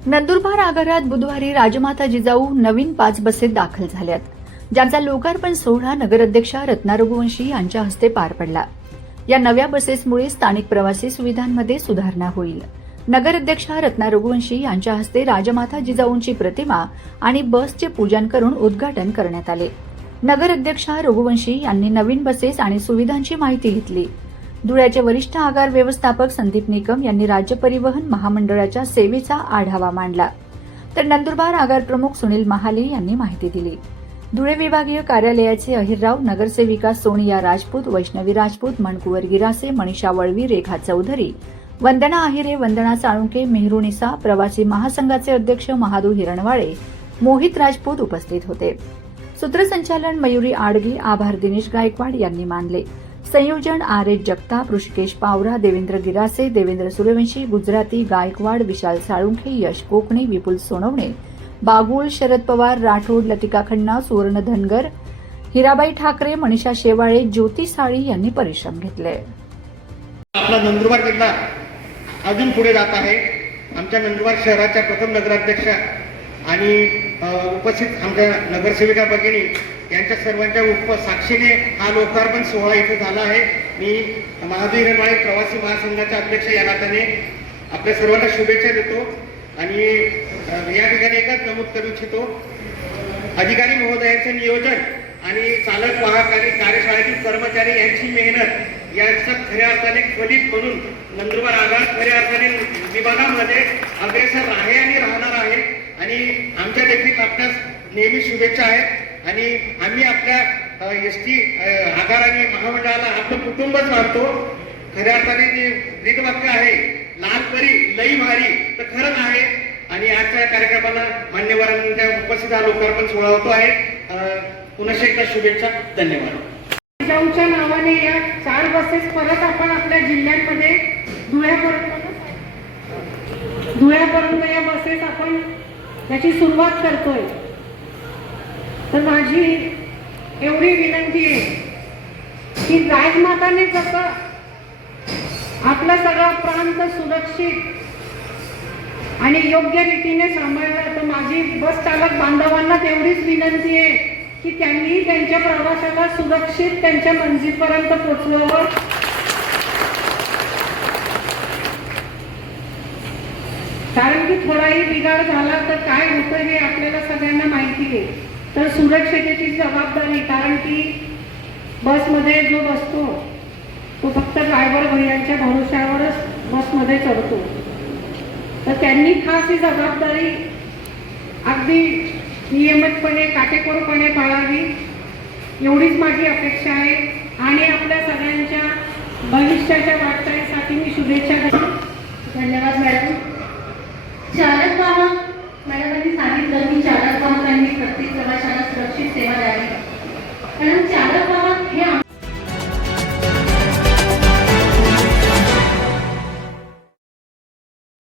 नंदुरबार आगारात बुधवारी राजमाता जिजाऊ नवीन 5 बसेस दाखल झाल्यात, ज्यांचा लोकार्पण सोहळा नगराध्यक्षा रत्ना रघुवंशी यांच्या हस्ते पार पडला। या नव्या बसेसमुळे स्थानिक प्रवासी सुविधांमध्ये सुधारणा होईल। नगराध्यक्षा रत्ना रघुवंशी यांच्या हस्ते राजमाता जिजाऊंची प्रतिमा आणि बसचे पूजन करून उद्घाटन करण्यात आले। नगराध्यक्षा रघुवंशी यांनी नवीन बसेस आणि सुविधांची माहिती घेतली। धुळ्याचे वरिष्ठ आगार व्यवस्थापक संदीप निकम यांनी राज्य परिवहन महामंडळाच्या सेवेचा आढावा मांडला, तर नंदुरबार आगार प्रमुख सुनील महाले यांनी माहिती दिली। धुळे विभागीय कार्यालयाचे अहिरराव, नगरसेविका सोनिया राजपूत, वैष्णवी राजपूत, मनकुवर गिरासे, मनीषा वळवी, रेखा चौधरी, वंदना आहिरे, वंदना साळुंके, मेहरुनिसा, प्रवासी महासंघाचे अध्यक्ष महादू हिरणवाळे, मोहित राजपूत उपस्थित होते। सूत्रसंचालन मयुरी आडगी, आभार दिनेश गायकवाड यांनी मानले। संयोजन आर.एच. जगताप, ऋषिकेश पावरा, देवेंद्र गिरासे, देवेंद्र सूर्यवंशी, गुजराती गायकवाड, विशाल साळुंखे, यश कोकणे, विपुल सोनवणे, बागुल, शरद पवार, राठोड, लतिका खन्ना, सुवर्ण धनगर, हिराबाई ठाकरे, मनीषा शेवाळे, ज्योती साळी यांनी परिश्रम घेतले। आपला नंदुरबार जिल्हा अजून पुढे जात आहे। आमच्या नंदुरबार शहराच्या प्रथम नगराध्यक्षा आणि उपस्थित आमच्या नगरसेविका भगिनी यांच्या सर्वांच्या साक्षीने हा लोकार्पण सोहळा इथे झाला आहे। मी महादू हिरणवाळे, प्रवासी महासंघाचे अध्यक्ष या नात्याने आपल्या सर्वांना शुभेच्छा देतो आणि या ठिकाणी एकच नमूद करू इच्छितो, अधिकारी महोदयांचे नियोजन आणि चालक, वाहक आणि कार्यशाळेतील कर्मचारी यांची मेहनत यांचा खऱ्या अर्थाने फलित म्हणून नंदुरबार आगार खऱ्या अर्थाने विभागामध्ये अग्रेसर आहे आणि राहणार आहे। आणि आमच्या देखील आपल्यास नेहमी शुभेच्छा आहेत आणि आम्ही आपल्या एसटी आगार आणि महामंडळाला आपलं कुटुंबच मानतो। खऱ्या अर्थाने जे ब्रीदवाक्य आहे, लाल परी लई भारी, तर खरंच आहे। आणि आजच्या कार्यक्रमाला मान्यवरांच्या उपस्थित हा लोकार्पण सोहळा होतो आहे। पुन्हा एकदा शुभेच्छा, धन्यवाद। जिजाऊच्या नावाने या 4 बसेस परत आपण आपल्या जिल्ह्यांमध्ये धुळ्यापर्यंत या बसेस आपण याची सुरुवात करतोय। तर माझी एवढी विनंती आहे की राजमाताने जसं आपला सगळा प्रांत सुरक्षित आणि योग्य रीतीने सांभाळला, तर माझी बस चालक बांधवांना तेवढीच विनंती आहे की त्यांनी त्यांच्या प्रवासाला सुरक्षित त्यांच्या मंजिलपर्यंत पोहोचवावं। कारण की थोडाही बिघाड झाला तर काय होतं हे आपल्याला सगळ्यांना माहिती आहे। तर सुरक्षिततेची जबाबदारी, कारण की बसमध्ये जो बसतो तो फक्त ड्रायव्हर भैयांच्या भरोश्यावरच बसमध्ये चढतो, तर त्यांनी खास ही जबाबदारी अगदी नियमितपणे काटेकोरपणे पाळावी, एवढीच माझी अपेक्षा आहे। आणि आपल्या सगळ्यांच्या भविष्याच्या वाटचालीसाठी मी शुभेच्छा देतो। धन्यवाद मॅडम। चालक वाहक मॅडमांनी सांगितलं की चालक वाहकांनी प्रत्येक प्रवाशाला सुरक्षित सेवा द्यावी, कारण चालक